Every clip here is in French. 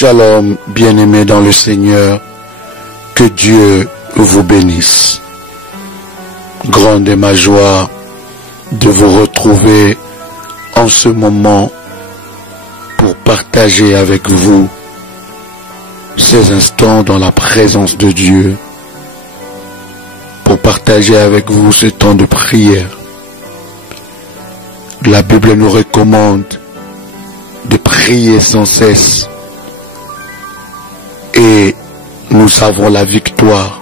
Shalom, bien-aimés dans le Seigneur, que Dieu vous bénisse. Grande est ma joie de vous retrouver en ce moment pour partager avec vous ces instants dans la présence de Dieu, pour partager avec vous ce temps de prière. La Bible nous recommande de prier sans cesse et nous avons la victoire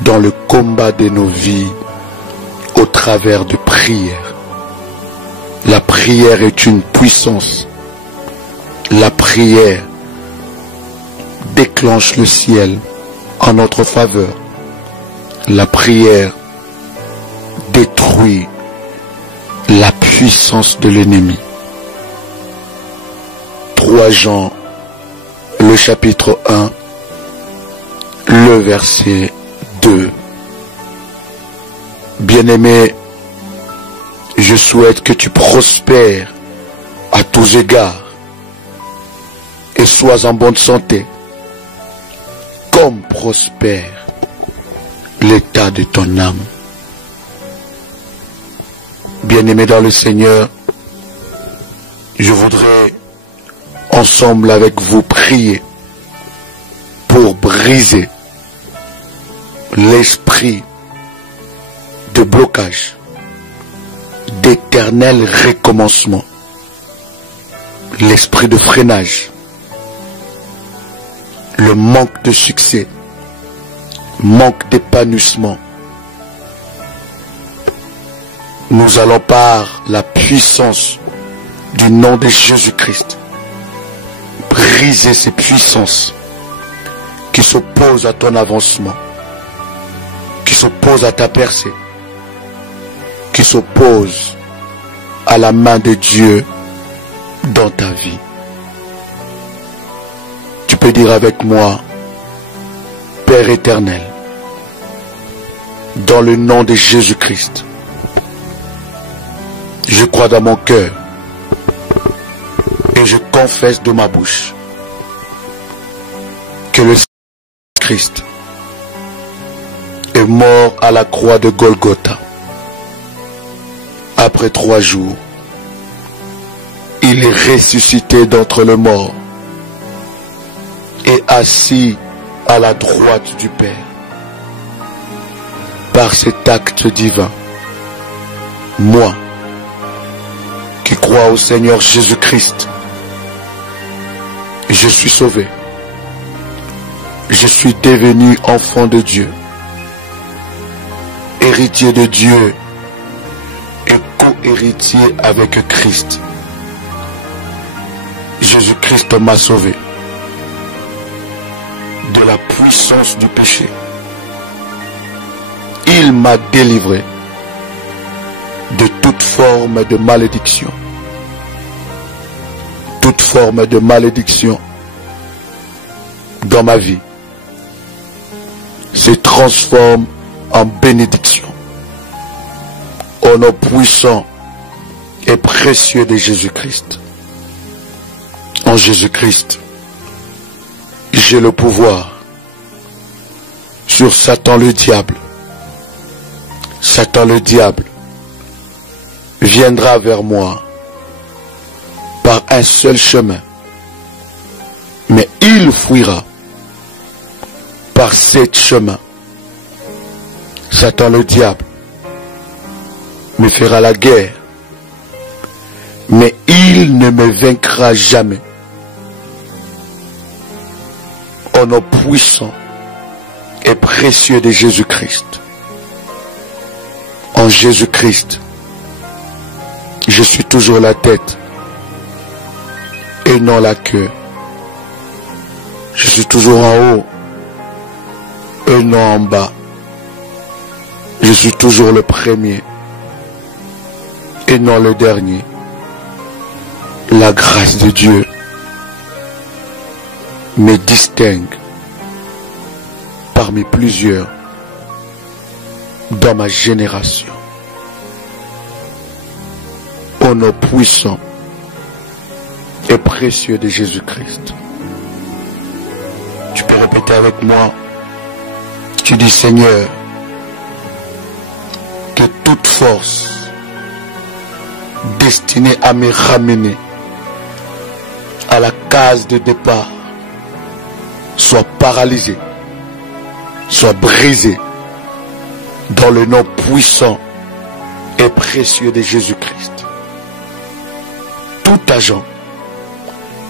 dans le combat de nos vies au travers de prières. La prière est une puissance. La prière déclenche le ciel en notre faveur. La prière détruit la puissance de l'ennemi. 3 Jean, le chapitre 1, le verset 2. Bien-aimé, je souhaite que tu prospères à tous égards et sois en bonne santé, comme prospère l'état de ton âme. Bien-aimé dans le Seigneur, je voudrais ensemble avec vous prier pour briser l'esprit de blocage, d'éternel recommencement, l'esprit de freinage, le manque de succès, manque d'épanouissement. Nous allons par la puissance du nom de Jésus-Christ briser ces puissances qui s'opposent à ton avancement, qui s'opposent à ta percée, qui s'opposent à la main de Dieu dans ta vie. Tu peux dire avec moi: Père éternel, dans le nom de Jésus-Christ, je crois dans mon cœur et je confesse de ma bouche que le Christ est mort à la croix de Golgotha. Après 3 jours, il est ressuscité d'entre les morts et assis à la droite du Père. Par cet acte divin, moi, qui crois au Seigneur Jésus-Christ, je suis sauvé. Je suis devenu enfant de Dieu, héritier de Dieu et co-héritier avec Christ. Jésus-Christ m'a sauvé de la puissance du péché. Il m'a délivré de toute forme de malédiction. Toute forme de malédiction dans ma vie se transforme en bénédiction. Au nom puissant et précieux de Jésus-Christ. En Jésus-Christ, j'ai le pouvoir sur Satan le diable. Satan le diable viendra vers moi par un seul chemin, mais il fuira par 7 chemins. Satan le diable me fera la guerre, mais il ne me vaincra jamais. Au nom puissant et précieux de Jésus-Christ. En Jésus-Christ, je suis toujours la tête et non la queue. Je suis toujours en haut et non en bas. Je suis toujours le premier et non le dernier. La grâce de Dieu me distingue parmi plusieurs dans ma génération. Au nom puissant et précieux de Jésus-Christ. Tu peux répéter avec moi. Tu dis, Seigneur, que toute force destinée à me ramener à la case de départ soit paralysée, soit brisée dans le nom puissant et précieux de Jésus-Christ. Tout agent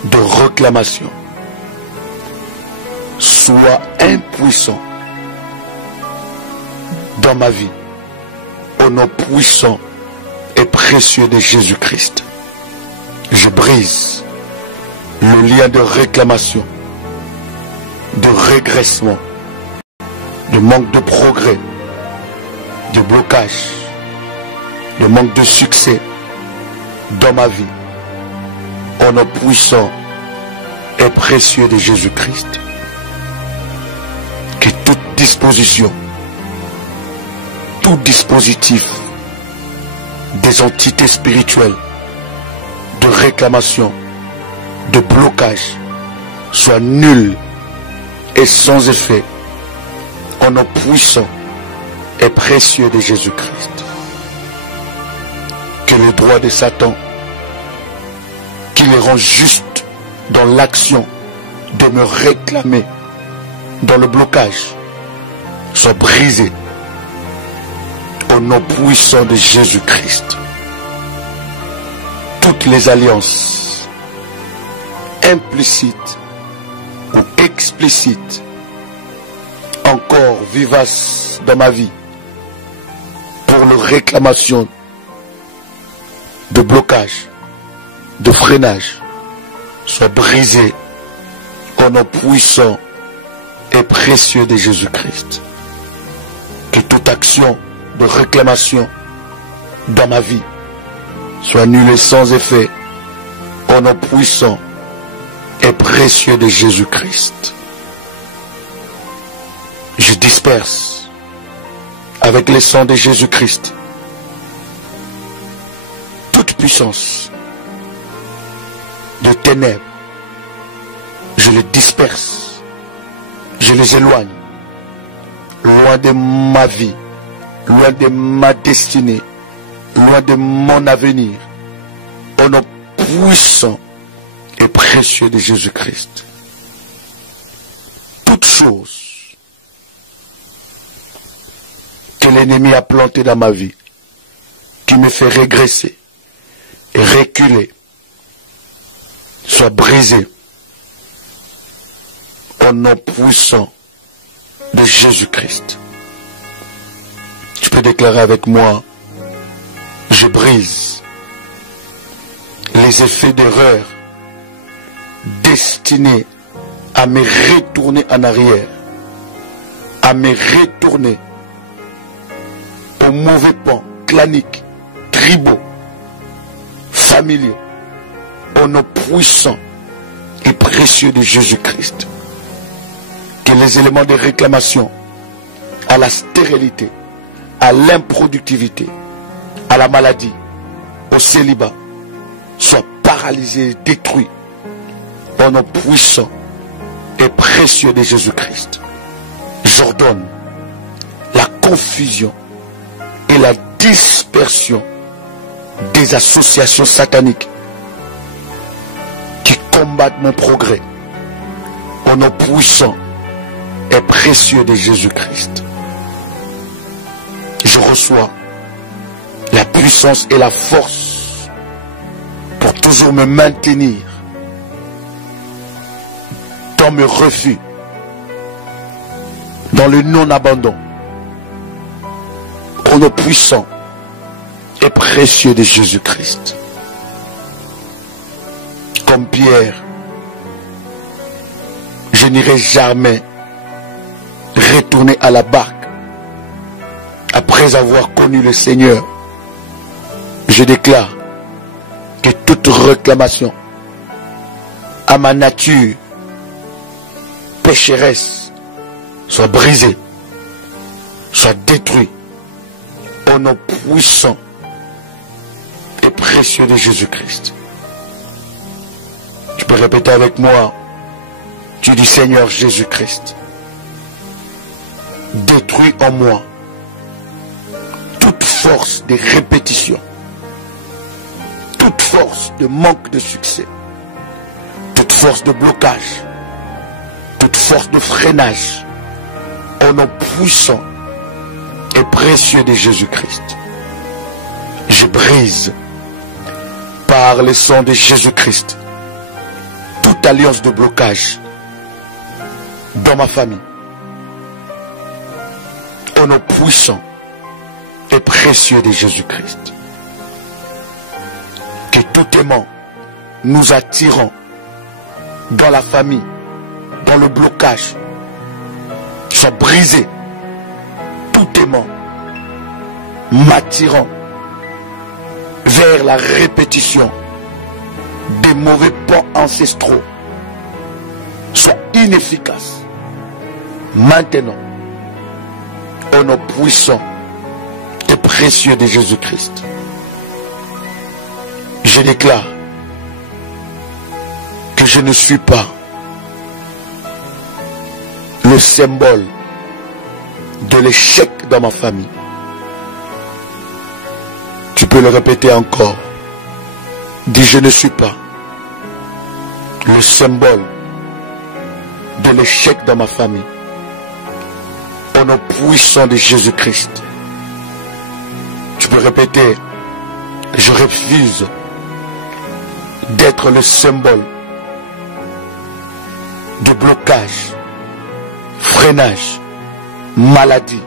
de réclamation soit impuissant dans ma vie au nom puissant et précieux de Jésus-Christ. Je brise le lien de réclamation, de régressement, de manque de progrès, de blocage, de manque de succès dans ma vie au nom puissant et précieux de Jésus-Christ. Que toute disposition, tout dispositif des entités spirituelles de réclamation, de blocage soit nul et sans effet au nom puissant et précieux de Jésus-Christ. Que le droit de Satan, qui les rend juste dans l'action de me réclamer dans le blocage, soit brisé au nom puissant de Jésus-Christ. Toutes les alliances implicites ou explicites encore vivaces dans ma vie pour la réclamation de blocage, de freinage, soient brisées au nom puissant et précieux de Jésus-Christ. Que toute action de réclamation dans ma vie soit nulle et sans effet au nom puissant et précieux de Jésus-Christ. Je disperse avec le sang de Jésus-Christ toute puissance de ténèbres. Je les disperse, je les éloigne loin de ma vie, loin de ma destinée, loin de mon avenir, au nom puissant et précieux de Jésus-Christ. Toute chose que l'ennemi a plantée dans ma vie, qui me fait régresser et reculer, soit brisée au nom puissant de Jésus-Christ. Tu peux déclarer avec moi, je brise les effets d'erreur destinés à me retourner en arrière, à me retourner aux mauvais pans claniques, tribaux, familiaux, au nom puissant et précieux de Jésus-Christ. Que les éléments de réclamation à la stérilité, à l'improductivité, à la maladie, au célibat, soient paralysés, détruits, au nom puissant et précieux de Jésus-Christ. J'ordonne la confusion et la dispersion des associations sataniques qui combattent mon progrès, au nom puissant et précieux de Jésus-Christ. Je reçois la puissance et la force pour toujours me maintenir dans mes refus, dans le non-abandon, au nom puissant et précieux de Jésus-Christ. Comme Pierre, je n'irai jamais retourner à la barque après avoir connu le Seigneur. Je déclare que toute réclamation à ma nature pécheresse soit brisée, soit détruite au nom puissant et précieux de Jésus-Christ. Tu peux répéter avec moi. Tu Tu dis, Seigneur Jésus-Christ, détruis en moi toute force de répétition, toute force de manque de succès, toute force de blocage, toute force de freinage, au nom puissant et précieux de Jésus-Christ. Je brise par le sang de Jésus-Christ toute alliance de blocage dans ma famille. Au nom puissant et précieux de Jésus-Christ. Que tout aimant nous attirant dans la famille, dans le blocage, soit brisé. Tout aimant m'attirant vers la répétition des mauvais plans ancestraux soit inefficace. Maintenant, au nom puissant et précieux de Jésus-Christ, je déclare que je ne suis pas le symbole de l'échec dans ma famille. Tu peux le répéter encore. Dis, je ne suis pas le symbole de l'échec dans ma famille. Au nom puissant de Jésus-Christ. Tu peux répéter, je refuse d'être le symbole de blocage, freinage, maladie,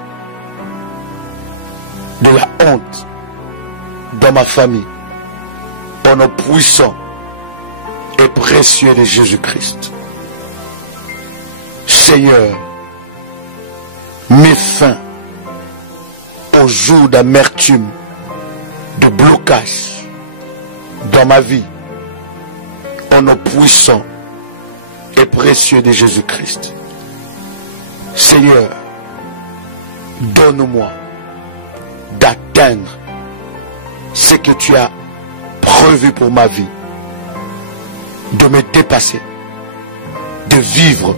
de la honte dans ma famille. Au nom puissant et précieux de Jésus-Christ. Seigneur, mets fin aux jours d'amertume, de blocage dans ma vie. Au nom puissant et précieux de Jésus-Christ. Seigneur, donne-moi d'atteindre ce que tu as prévu pour ma vie, de me dépasser, de vivre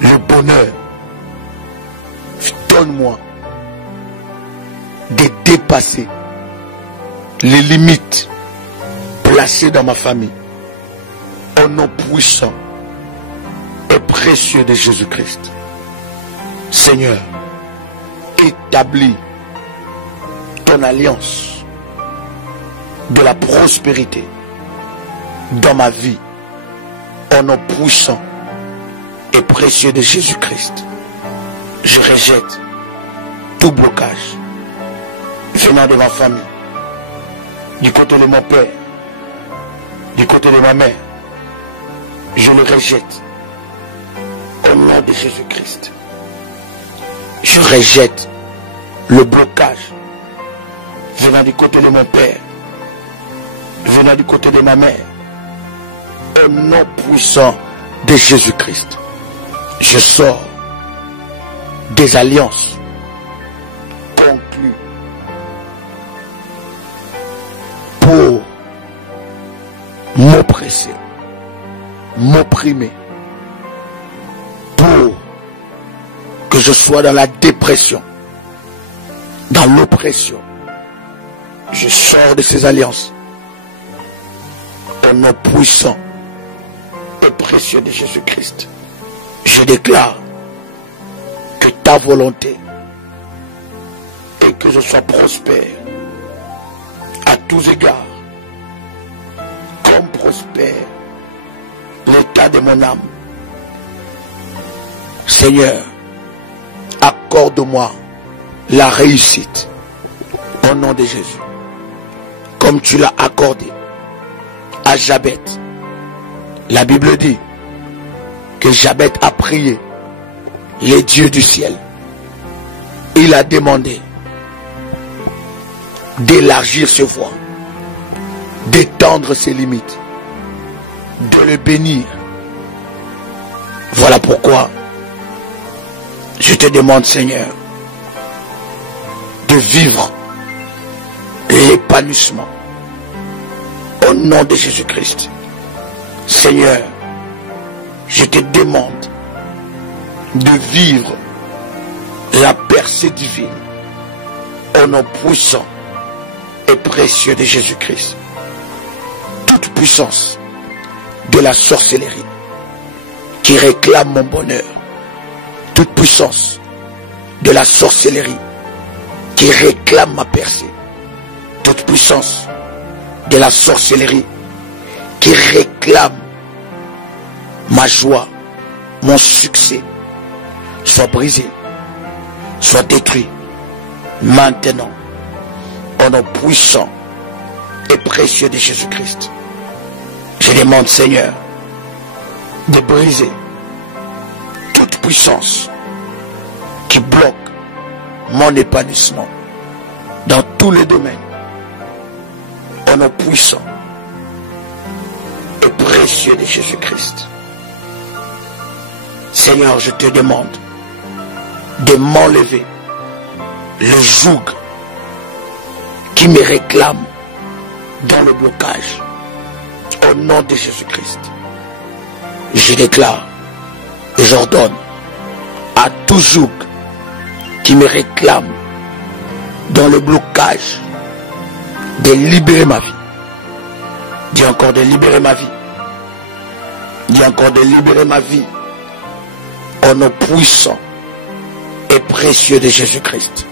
le bonheur. Donne-moi de dépasser les limites placées dans ma famille. Au nom puissant et précieux de Jésus-Christ. Seigneur, établis ton alliance de la prospérité dans ma vie. Au nom puissant et précieux de Jésus-Christ. Je rejette tout blocage venant de ma famille, du côté de mon père, du côté de ma mère. Je le rejette au nom de Jésus-Christ. Je rejette le blocage venant du côté de mon père, venant du côté de ma mère. Au nom puissant de Jésus-Christ, je sors des alliances conclues pour m'oppresser, m'opprimer, pour que je sois dans la dépression, dans l'oppression. Je sors de ces alliances au nom puissant et précieux de Jésus-Christ. Je déclare que ta volonté est que je sois prospère à tous égards, comme prospère l'état de mon âme. Seigneur, accorde-moi la réussite au nom de Jésus, comme tu l'as accordé à Jabez. La Bible dit que Jabez a prié les dieux du ciel. Il a demandé d'élargir ses voies, d'étendre ses limites, de le bénir. Voilà pourquoi je te demande, Seigneur, de vivre l'épanouissement au nom de Jésus-Christ. Seigneur, je te demande de vivre la percée divine au nom puissant et précieux de Jésus-Christ. Toute puissance de la sorcellerie qui réclame mon bonheur, toute puissance de la sorcellerie qui réclame ma percée, toute puissance de la sorcellerie qui réclame ma joie, mon succès, soit brisé, soit détruit maintenant au nom puissant et précieux de Jésus-Christ. Je demande, Seigneur, de briser toute puissance qui bloque mon épanouissement dans tous les domaines au nom puissant et précieux de Jésus-Christ. Seigneur, je te demande de m'enlever le joug qui me réclame dans le blocage au nom de Jésus-Christ. Je déclare et j'ordonne à tout joug qui me réclame dans le blocage de libérer ma vie. Dis encore de libérer ma vie. Dis encore de libérer ma vie au nom puissant et précieux de Jésus-Christ.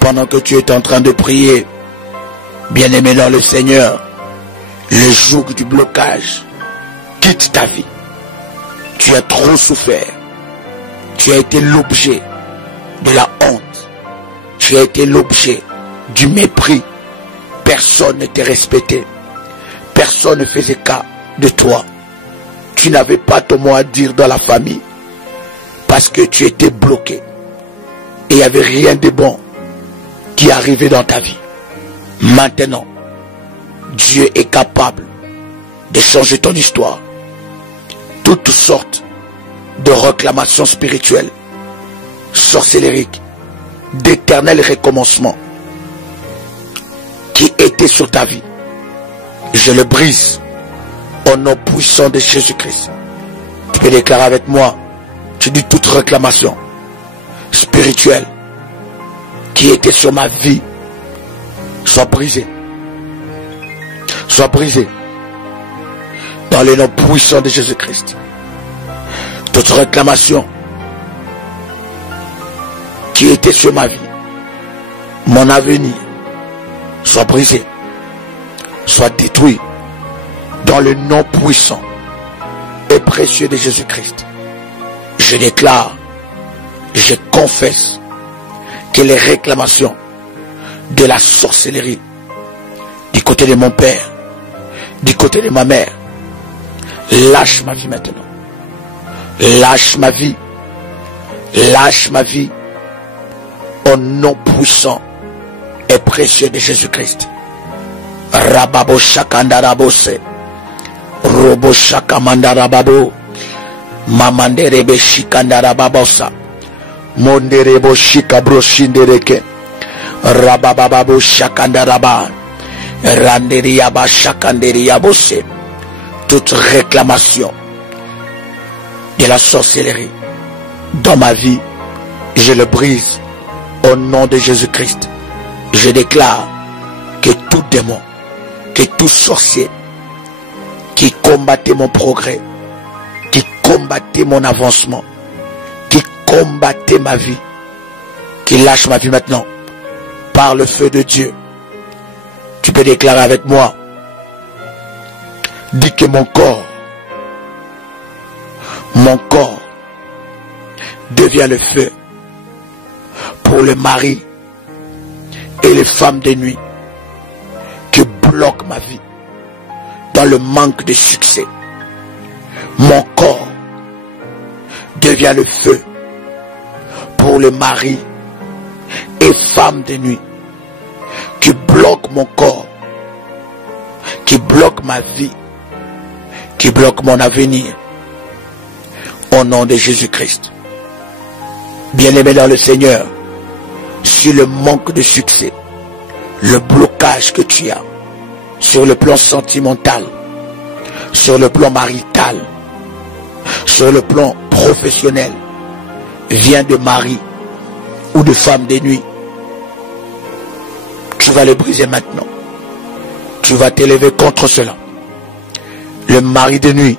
Pendant que tu es en train de prier, bien-aimé dans le Seigneur, le joug du blocage quitte ta vie. Tu as trop souffert. Tu as été l'objet de la honte. Tu as été l'objet du mépris. Personne ne t'a respecté. Personne ne faisait cas de toi. Tu n'avais pas ton mot à dire dans la famille parce que tu étais bloqué. Et il n'y avait rien de bon qui arrivait dans ta vie. Maintenant, Dieu est capable de changer ton histoire. Toutes sortes de réclamations spirituelles, sorcellériques, d'éternel recommencement qui étaient sur ta vie. Je le brise au nom puissant de Jésus-Christ. Tu peux déclarer avec moi, tu dis toute réclamation spirituelle qui était sur ma vie soit brisée. Soit brisée dans le nom puissant de Jésus-Christ. Toute réclamation qui était sur ma vie, mon avenir, soit brisée, soit détruit dans le nom puissant et précieux de Jésus-Christ. Je déclare, je confesse que les réclamations de la sorcellerie du côté de mon père, du côté de ma mère, lâche ma vie maintenant. Lâche ma vie. Lâche ma vie au nom puissant et précieux de Jésus-Christ. Rababo shakandarabose. Robo shakamandarababo. Mamanderebe shikandarababosa. Monderebo shikabroshindereke. Rabababo shakandaraba. Randeriaba shakanderiabose. Toute réclamation de la sorcellerie dans ma vie, je le brise au nom de Jésus-Christ. Je déclare que tout démon, que tout sorcier qui combattait mon progrès, qui combattait mon avancement, qui combattait ma vie, qui lâche ma vie maintenant par le feu de Dieu. Tu peux déclarer avec moi. Dis que mon corps devient le feu pour le mari et les femmes de nuit qui bloquent ma vie dans le manque de succès. Mon corps devient le feu pour le mari et femmes de nuit qui bloquent mon corps, qui bloquent ma vie, qui bloquent mon avenir. Au nom de Jésus-Christ. Bien-aimé dans le Seigneur, sur le manque de succès, le blocage que tu as, sur le plan sentimental, sur le plan marital, sur le plan professionnel vient de mari ou de femme de nuit, tu vas le briser maintenant. Tu vas t'élever contre cela. Le mari de nuit,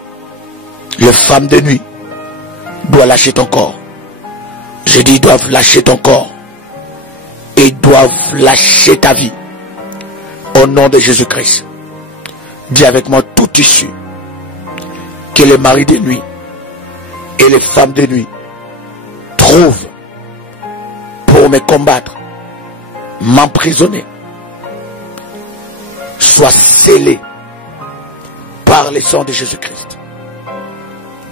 le femme de nuit doit lâcher ton corps. Je dis, ils doivent lâcher ton corps. Et ils doivent lâcher ta vie. Au nom de Jésus-Christ. Dis avec moi, tout issu, que les maris de nuit et les femmes de nuit trouvent pour me combattre, m'emprisonner, soit scellé par le sang de Jésus-Christ.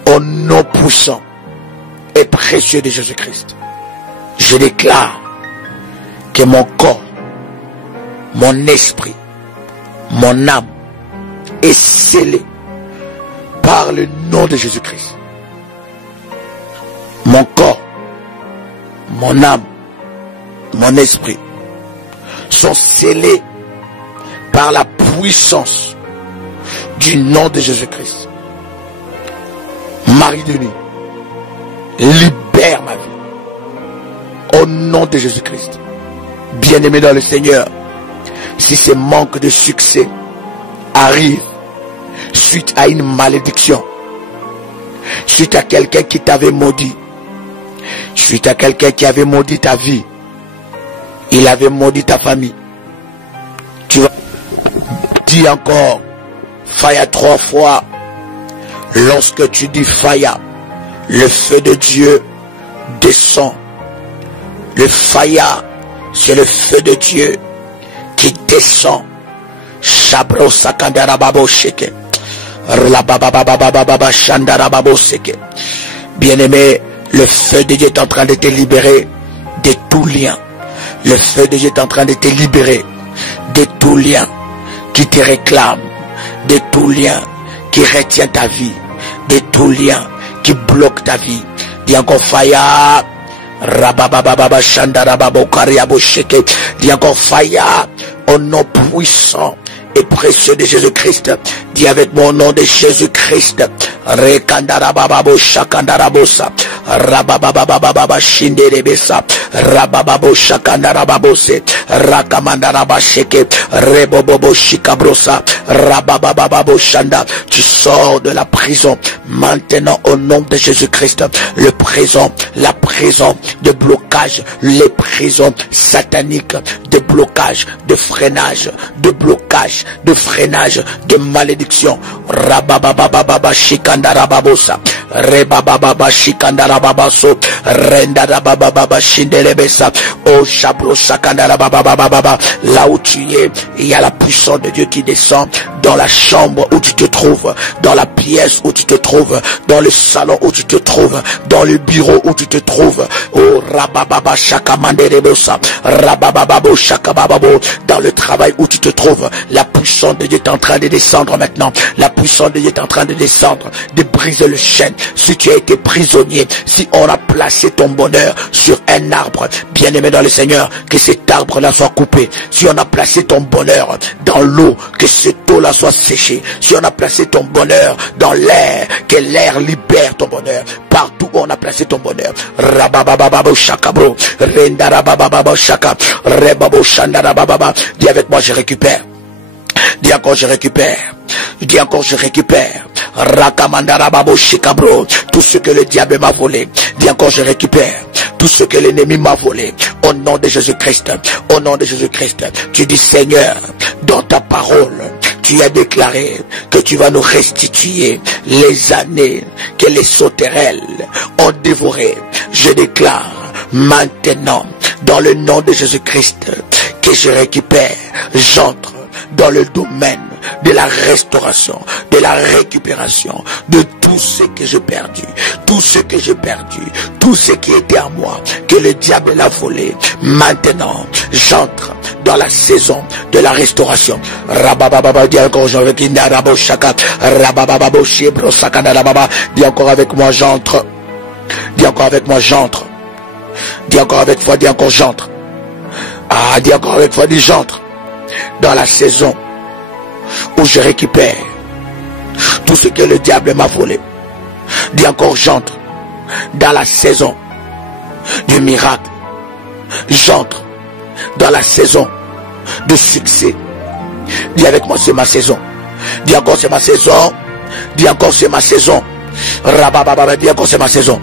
Au nom puissant et précieux de Jésus-Christ, je déclare que mon corps, mon esprit, mon âme est scellé par le nom de Jésus-Christ. Mon corps, mon âme, mon esprit sont scellés par la puissance du nom de Jésus-Christ. Marie de nuit, libère ma vie au nom de Jésus-Christ. Bien-aimé dans le Seigneur, si ce manque de succès arrive suite à une malédiction, suite à quelqu'un qui t'avait maudit, suite à quelqu'un qui avait maudit ta vie, il avait maudit ta famille, tu vas dire encore Faya 3 fois. Lorsque tu dis Faya, le feu de Dieu descend. Le Faya, c'est le feu de Dieu qui descend. Shabro sakandara babo sheke. Rababababababa shandara babo seke. Bien-aimé, le feu de Dieu est en train de te libérer de tout lien. Le feu de Dieu est en train de te libérer de tout lien qui te réclame, de tout lien qui retient ta vie, de tout lien qui bloque ta vie. Dis encore Faya. Rababababa shandara babo kariabo sheke. Dis encore Faya au nom puissant et précieux de Jésus-Christ. Dis avec mon nom de Jésus-Christ. Rekandarababo shakandarabosa. Rabababababa shinderebesa. Rabababo shakandarababose. Rakamandarabasheke. Rebobobo shikabrosa. Rababababo shanda. Tu sors de la prison maintenant au nom de Jésus-Christ. Le prison, la prison de blocage, les prisons sataniques de blocage, de freinage, de blocage, de freinage, de malédiction. Rabababababa shikandarababosa. Rebababa shikandarababaso. Rendarabababa shindelebesa. Oh chabro sakandarabababa. Là où tu es, il y a la puissance de Dieu qui descend dans la chambre où tu te trouves, dans la pièce où tu te trouves, dans le salon où tu te trouves, dans le bureau où tu te trouves. Oh rabababa shakamanderebosa. Rabababo shakabababo. Dans le travail où tu te trouves, la puissance de Dieu est en train de descendre maintenant. La puissance de Dieu est en train de descendre, de briser le chêne. Si tu as été prisonnier, si on a placé ton bonheur sur un arbre, bien-aimé dans le Seigneur, que cet arbre-là soit coupé. Si on a placé ton bonheur dans l'eau, que cette eau-là soit séchée. Si on a placé ton bonheur dans l'air, que l'air libère ton bonheur. Partout où on a placé ton bonheur. Rababababo shakabro. Rendarabababo shaka. Rebabo shandarabababa. Dis avec moi, je récupère. Dis encore, je récupère. Dis encore, je récupère. Rakamandarababo shikabro. Tout ce que le diable m'a volé. Dis encore, je récupère. Tout ce que l'ennemi m'a volé. Au nom de Jésus-Christ. Au nom de Jésus-Christ. Tu dis, Seigneur, dans ta parole, tu as déclaré que tu vas nous restituer les années que les sauterelles ont dévorées. Je déclare maintenant, dans le nom de Jésus-Christ, que je récupère, j'entre dans le domaine de la restauration, de la récupération de tout ce que j'ai perdu, tout ce que j'ai perdu, tout ce qui était à moi, que le diable l'a volé. Maintenant, j'entre dans la saison de la restauration. Rabababa, dis encore avec Indarabo Shaka, Rabababo Shebro Sakandarababa, dis encore avec moi, j'entre. Dis encore avec moi, j'entre. Dis encore avec moi, dis encore, j'entre. Ah, dis encore avec moi, dis j'entre dans la saison où je récupère tout ce que le diable m'a volé. Dis encore, j'entre dans la saison du miracle. J'entre dans la saison de succès. Dis avec moi, c'est ma saison. Dis encore, c'est ma saison. Dis encore, c'est ma saison. Rabababa, dis encore, c'est ma saison.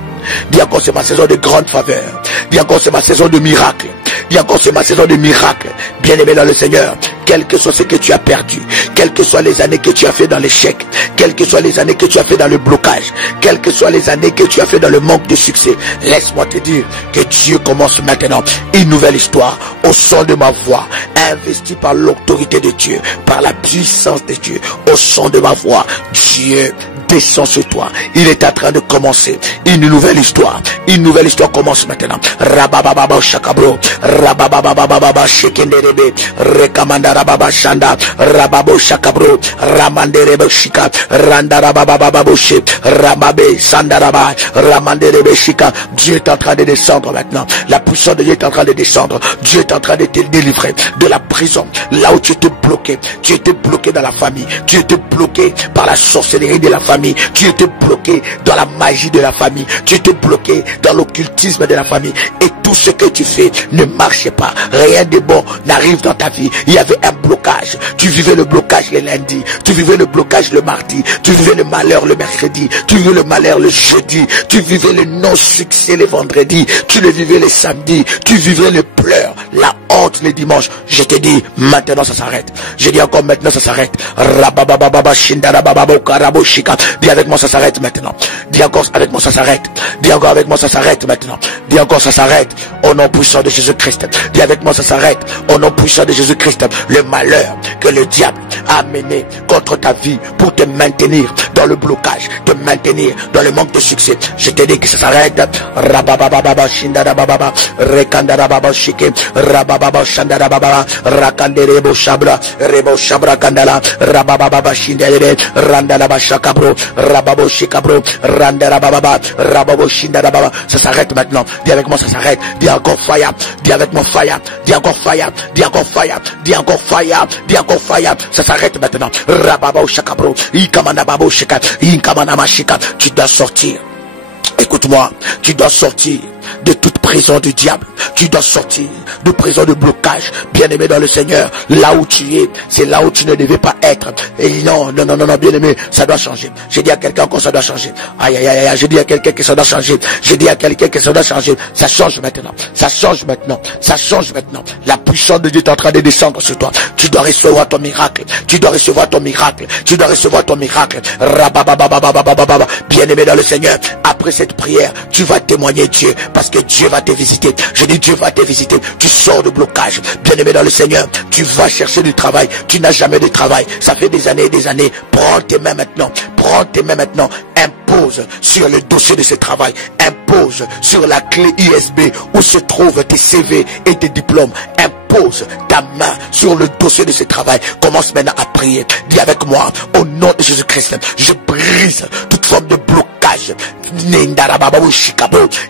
Dis encore, c'est ma saison de grande faveur. Dis encore, c'est ma saison de miracle. Dis encore, c'est ma saison de miracle. Bien-aimé dans le Seigneur, quel que soit ce que tu as perdu, quelles que soient les années que tu as fait dans l'échec, quelles que soient les années que tu as fait dans le blocage, quelles que soient les années que tu as fait dans le manque de succès, laisse-moi te dire que Dieu commence maintenant une nouvelle histoire au son de ma voix, investi par l'autorité de Dieu, par la puissance de Dieu, au son de ma voix. Dieu descend sur toi. Il est en train de commencer une nouvelle histoire. Une nouvelle histoire commence maintenant. Rabababa shakabro, rabababa shekenderebe, rekamanda rababa shanda, rababo shakabro, ramanderebe shika, randarababa boshe, ramabe sandaraba, ramanderebe shika. Dieu est en train de descendre maintenant. La puissance de Dieu est en train de descendre. Dieu est en train de te délivrer de la prison. Là où tu étais bloqué. Tu étais bloqué dans la famille. Tu étais bloqué par la sorcellerie de la famille. Tu étais bloqué dans la magie de la famille. Tu étais bloqué dans l'occultisme de la famille. Et tout ce que tu fais ne marchait pas. Rien de bon n'arrive dans ta vie. Il y avait un blocage. Tu vivais le blocage le lundi. Tu vivais le blocage le mardi. Tu vivais le malheur le mercredi. Tu vivais le malheur le jeudi. Tu vivais le non-succès le vendredi. Tu le vivais le samedi. Tu vivais le pleur, la honte le dimanche. Je te dis, maintenant ça s'arrête. Je dis encore, maintenant ça s'arrête. Rabababa shindarababa karabo shika. Dis avec moi, ça s'arrête maintenant. Dis encore avec moi, ça s'arrête. Dis encore avec moi, ça s'arrête maintenant. Dis encore, ça s'arrête. Au nom puissant de Jésus-Christ. Dis avec moi, ça s'arrête. Au nom puissant de Jésus-Christ. Le malheur que le diable a amené contre ta vie pour te maintenir dans le blocage, te maintenir dans le manque de succès. Je te dis que ça s'arrête. Rabababa shindarababa rekandarababa shike. Rabababa shandarababa rakanderebo shabra rebo shabra kandala rabababa shindere randalaba shakabro rababo shikabro randarababa rababo shindarababa. Ça s'arrête maintenant. Dis avec moi, ça s'arrête. Dis encore fire. Dis avec moi fire. Dis encore fire. Dis encore fire. Dis encore fire. Dis encore fire. Ça s'arrête maintenant. Rababo shakabro ikamana babo shika ikamana mashika. Tu dois sortir. Écoute-moi, tu dois sortir de toute prison du diable. Tu dois sortir de prison de blocage. Bien-aimé dans le Seigneur, là où tu es, c'est là où tu ne devais pas être. Et non, bien-aimé, ça doit changer. J'ai dit à quelqu'un que ça doit changer. Aïe, aïe, aïe, j'ai dit à quelqu'un que ça doit changer. J'ai dit à quelqu'un que ça doit changer. Ça change maintenant. Ça change maintenant. Ça change maintenant. La puissance de Dieu est en train de descendre sur toi. Tu dois recevoir ton miracle. Tu dois recevoir ton miracle. Tu dois recevoir ton miracle. Rababababababababa. Bien-aimé dans le Seigneur, après cette prière, tu vas témoigner Dieu. Parce que Dieu va te visiter. Je dis Dieu va te visiter. Tu sors de blocage. Bien-aimé dans le Seigneur, tu vas chercher du travail. Tu n'as jamais de travail. Ça fait des années et des années. Prends tes mains maintenant. Prends tes mains maintenant. Impose sur le dossier de ce travail. Impose sur la clé USB où se trouvent tes CV et tes diplômes. Impose ta main sur le dossier de ce travail. Commence maintenant à prier. Dis avec moi, au nom de Jésus-Christ, je brise toute forme de blocage.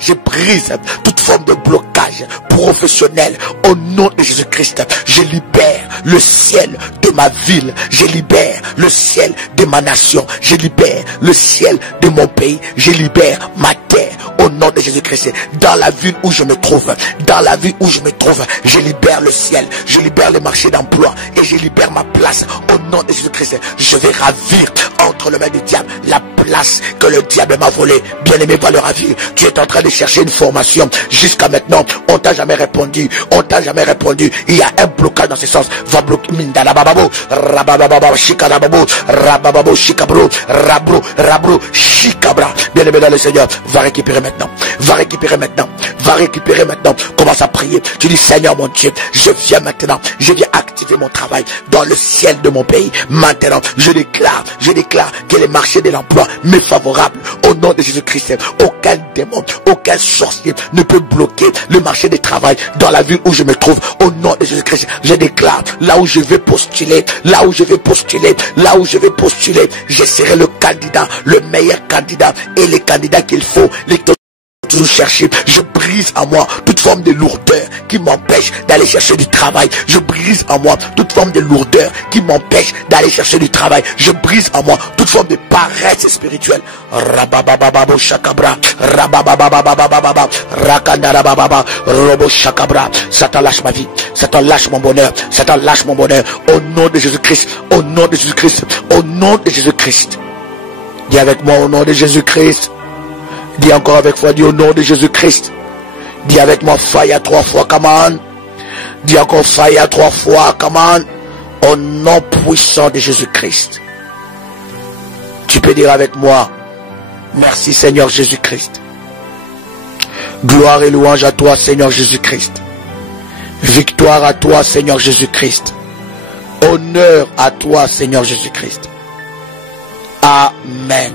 Je brise toute forme de blocage professionnel au nom de Jésus-Christ. Je libère le ciel de ma ville. Je libère le ciel de ma nation. Je libère le ciel de mon pays. Je libère ma terre au nom de Jésus-Christ. Dans la ville où je me trouve, dans la ville où je me trouve, je libère le ciel. Je libère le marché d'emploi et je libère ma place au nom de Jésus-Christ. Je vais ravir entre les mains du diable la place que le diable m'a volée. Bien-aimé, va le ravir. Tu es en train de chercher une formation. Jusqu'à maintenant, on t'a jamais répondu. On t'a jamais répondu. Il y a un blocage dans ce sens. Va bloquer. Mindalabababo, rabababo, shikarababo, rabababo, shikabro, rabro, shikabra. Bien-aimé dans le Seigneur, va récupérer maintenant. Va récupérer maintenant. Va récupérer maintenant. Commence à prier. Tu dis, Seigneur mon Dieu, je viens maintenant. Je viens activer mon travail dans le ciel de mon pays. Maintenant, je déclare que les marchés de l'emploi m'est favorable. Au nom de Jésus-Christ, aucun démon, aucun sorcier ne peut bloquer le marché du travail dans la ville où je me trouve. Au nom de Jésus-Christ, je déclare, là où je vais postuler, je serai le candidat, le meilleur candidat et les candidats qu'il faut. toujours chercher. Je brise en moi toute forme de lourdeur qui m'empêche d'aller chercher du travail. Je brise en moi toute forme de lourdeur qui m'empêche d'aller chercher du travail. Je brise en moi toute forme de paresse spirituelle. Rababababo shakabra, rabababababababa, rakandarabababa, robo shakabra. Satan lâche ma vie, Satan lâche mon bonheur, Satan lâche mon bonheur. Au nom de Jésus-Christ, au nom de Jésus-Christ, au nom de Jésus-Christ. Dis avec moi au nom de Jésus-Christ. Dis encore avec foi, dis au nom de Jésus-Christ. Dis avec moi fire 3 fois, come on. Dis encore fire 3 fois, come on. Au nom puissant de Jésus-Christ. Tu peux dire avec moi, merci Seigneur Jésus-Christ. Gloire et louange à toi Seigneur Jésus-Christ. Victoire à toi Seigneur Jésus-Christ. Honneur à toi Seigneur Jésus-Christ. Amen.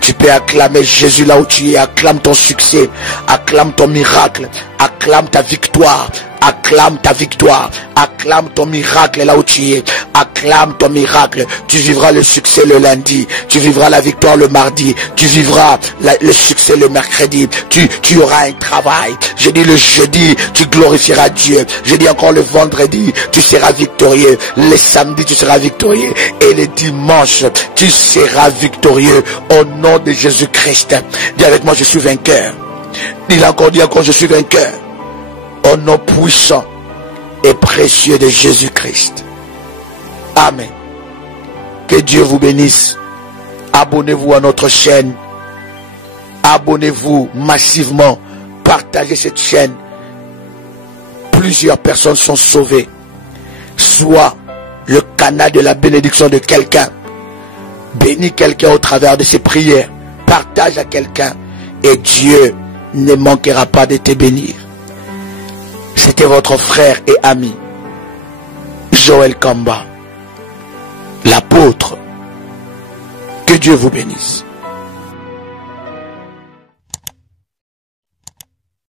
Tu peux acclamer Jésus là où tu es. Acclame ton succès. Acclame ton miracle. Acclame ta victoire. Acclame ta victoire. Acclame ton miracle là où tu es. Acclame ton miracle. Tu vivras le succès le lundi. Tu vivras la victoire le mardi. Tu vivras le succès le mercredi. Tu auras un travail. Je dis le jeudi, tu glorifieras Dieu. Je dis encore le vendredi, tu seras victorieux. Le samedi, tu seras victorieux. Et le dimanche, tu seras victorieux. Au nom de Jésus-Christ. Dis avec moi, je suis vainqueur. Dis encore, je suis vainqueur. Au nom puissant et précieux de Jésus-Christ. Amen. Que Dieu vous bénisse. Abonnez-vous à notre chaîne. Abonnez-vous massivement. Partagez cette chaîne. Plusieurs personnes sont sauvées. Sois le canal de la bénédiction de quelqu'un. Bénis quelqu'un au travers de ses prières. Partage à quelqu'un. Et Dieu ne manquera pas de te bénir. C'était votre frère et ami, Joël Kamba, l'apôtre. Que Dieu vous bénisse.